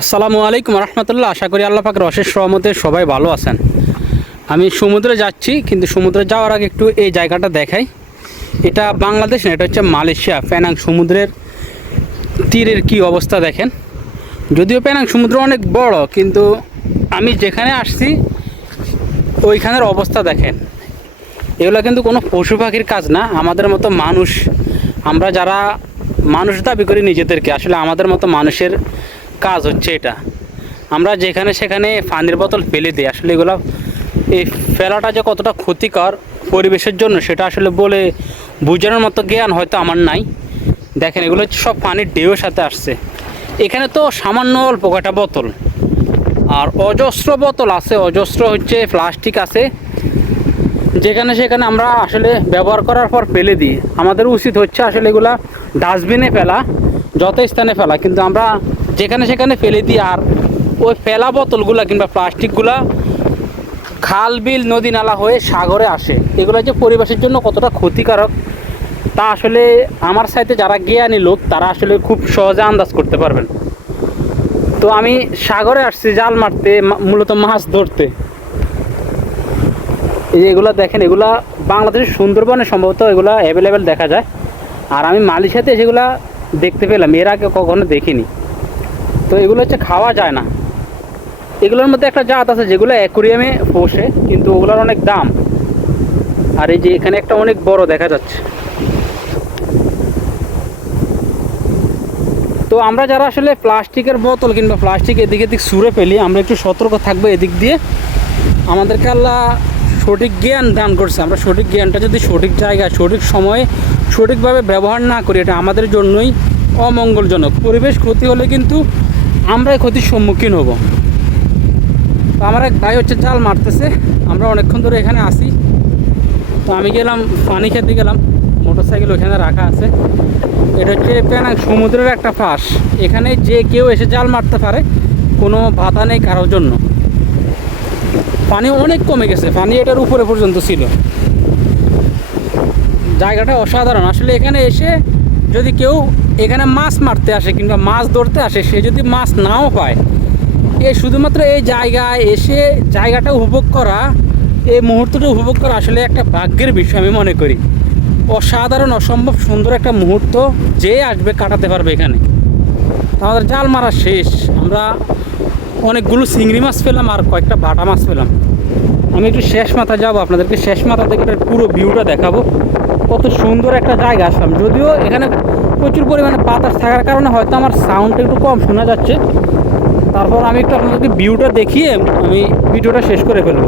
আসসালামু আলাইকুম রহমতুল্লাহ। আশা করি আল্লাহ পাকের অশেষ সহমতে সবাই ভালো আছেন। আমি সমুদ্রে যাচ্ছি, কিন্তু সমুদ্রে যাওয়ার আগে একটু এই জায়গাটা দেখাই। এটা বাংলাদেশ না, এটা হচ্ছে মালয়েশিয়া প্যানাং সমুদ্রের তীরের কি অবস্থা দেখেন। যদিও প্যানাং সমুদ্র অনেক বড়, কিন্তু আমি যেখানে আসছি, ওইখানের অবস্থা দেখেন। এগুলো কিন্তু কোনো পশু পাখির কাজ না, আমাদের মতো মানুষ। আমরা যারা মানুষ দাবি করি নিজেদেরকে, আসলে আমাদের মতো মানুষের কাজ হচ্ছে এটা। আমরা যেখানে সেখানে পানির বোতল ফেলে দিই। আসলে এগুলো এই ফেলাটা যে কতটা ক্ষতিকর পরিবেশের জন্য সেটা আসলে বলে বোঝানোর মতো জ্ঞান হয়তো আমার নাই। দেখেন, এগুলো হচ্ছে সব পানির ঢেউয়ের সাথে আসছে। এখানে তো সামান্য অল্প কটা বোতল। আর অজস্র বোতল আছে, অজস্র হচ্ছে প্লাস্টিক আছে। যেখানে সেখানে আমরা আসলে ব্যবহার করার পর ফেলে দিই। আমাদের উচিত হচ্ছে আসলে এগুলা ডাস্টবিনে ফেলা যত স্থানে ফেলা। কিন্তু আমরা যেখানে সেখানে ফেলে দিই আর ওই ফেলা বোতলগুলা কিংবা প্লাস্টিকগুলা খাল, বিল, নদী, নালা হয়ে সাগরে আসে। এগুলো যে পরিবেশের জন্য কতটা ক্ষতিকারক, তা আসলে আমার সাথে যারা জ্ঞানী লোক, তারা আসলে খুব সহজে আন্দাজ করতে পারবেন। তো আমি সাগরে আসছি জাল মারতে মূলত মাছ ধরতে। এই যে এগুলো দেখেন, এগুলা বাংলাদেশের সুন্দরবনে সম্ভবত এগুলা অ্যাভেলেবেল দেখা যায়। আর আমি মালয়েশিয়াতে সেগুলা দেখতে পেলাম, এর আগে কখনো দেখিনি। তো এগুলো হচ্ছে খাওয়া যায় না। এগুলোর মধ্যে একটা জাত আছে যেগুলো অ্যাকুরিয়ামে পোষে, কিন্তু ওগুলোর অনেক দাম। আর এই যে এখানে একটা অনেক বড় দেখা যাচ্ছে। তো আমরা যারা আসলে প্লাস্টিকের বোতল কিংবা প্লাস্টিক এদিক এদিক সুরে ফেলি, আমরা একটু সতর্ক থাকব এদিক দিয়ে। আমাদেরকে আল্লাহ সঠিক জ্ঞান দান করছে। আমরা সঠিক জ্ঞানটা যদি সঠিক জায়গায়, সঠিক সময়ে সঠিকভাবে ব্যবহার না করি, এটা আমাদের জন্যই অমঙ্গলজনক। পরিবেশ ক্ষতি হলে কিন্তু আমরাই ক্ষতির সম্মুখীন হব। তো আমার এক ভাই হচ্ছে জাল মারতেছে, আমরা অনেকক্ষণ ধরে এখানে আসি তো আমি গেলাম, পানি খেতে গেলাম মোটর সাইকেল ওখানে রাখা আছে। এটা হচ্ছে পেনাং সমুদ্রের একটা ফাঁস। এখানে যে কেউ এসে জাল মারতে পারে, কোনো বাধা নেই কারোর জন্য। পানি অনেক কমে গেছে, পানি এটার উপরে পর্যন্ত ছিল। জায়গাটা অসাধারণ। আসলে এখানে এসে যদি কেউ এখানে মাছ মারতে আসে কিংবা মাছ ধরতে আসে, সে যদি মাছ নাও পায়, এ শুধুমাত্র এই জায়গায় এসে জায়গাটা উপভোগ করা এই মুহূর্তটা উপভোগ করা আসলে একটা ভাগ্যের বিষয় আমি মনে করি। অসাধারণ, অসম্ভব সুন্দর একটা মুহূর্ত যে আসবে, কাটাতে পারবে এখানে। আমাদের জাল মারা শেষ। আমরা অনেকগুলো চিংড়ি মাছ পেলাম আর কয়েকটা বাটা মাছ পেলাম। আমি একটু শেষ মাথা যাব, আপনাদেরকে শেষ মাথা থেকে পুরো ভিউটা দেখাবো। কত সুন্দর একটা জায়গা আসলাম। যদিও এখানে প্রচুর পরিমাণে বাতাস থাকার কারণে হয়তো আমার সাউন্ডটা একটু কম শোনা যাচ্ছে। তারপর আমি একটু আপনাদেরকে ভিউটা দেখিয়ে আমি ভিডিওটা শেষ করে ফেলব।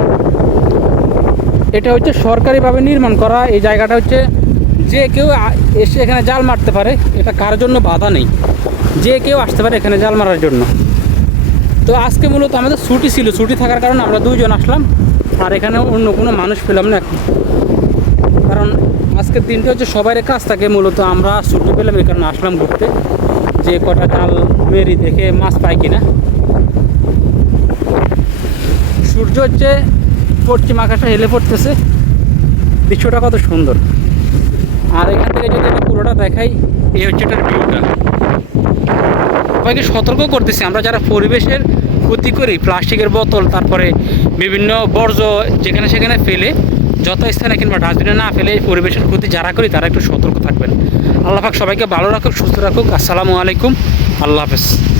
এটা হচ্ছে সরকারিভাবে নির্মাণ করা, এই জায়গাটা হচ্ছে যে কেউ এসে এখানে জাল মারতে পারে, এটা কার জন্য বাধা নেই। যে কেউ আসতে পারে এখানে জাল মারার জন্য। তো আজকে মূলত আমাদের ছুটি ছিল, ছুটি থাকার কারণে আমরা দুইজন আসলাম, আর এখানে অন্য কোনো মানুষ পেলাম না এখন। কারণ আজকের দিনটা হচ্ছে সবাই কাজ থাকে মূলত আমরা ছুটি পেলাম কারণে আসলাম ঘুরতে। যে কটা জাল মেরি দেখে মাছ পাই কিনা। সূর্য হচ্ছে পশ্চিম আকাশে হেলে পড়তেছে। দৃশ্যটা কত সুন্দর। আর এখান থেকে যদি এটা পুরোটা দেখাই, এই হচ্ছে এটার ভিউটা সবাইকে সতর্ক করতেছি, আমরা যারা পরিবেশের ক্ষতি করি, প্লাস্টিকের বোতল, তারপরে বিভিন্ন বর্জ্য যেখানে সেখানে ফেলে যত স্থানে কিংবা ডাস্টবিনে না ফেলে পরিবেশের ক্ষতি যারা করি, তারা একটু সতর্ক থাকবেন। আল্লাহ পাক সবাইকে ভালো রাখুক, সুস্থ রাখুক। আসসালামু আলাইকুম। আল্লাহ হাফেজ।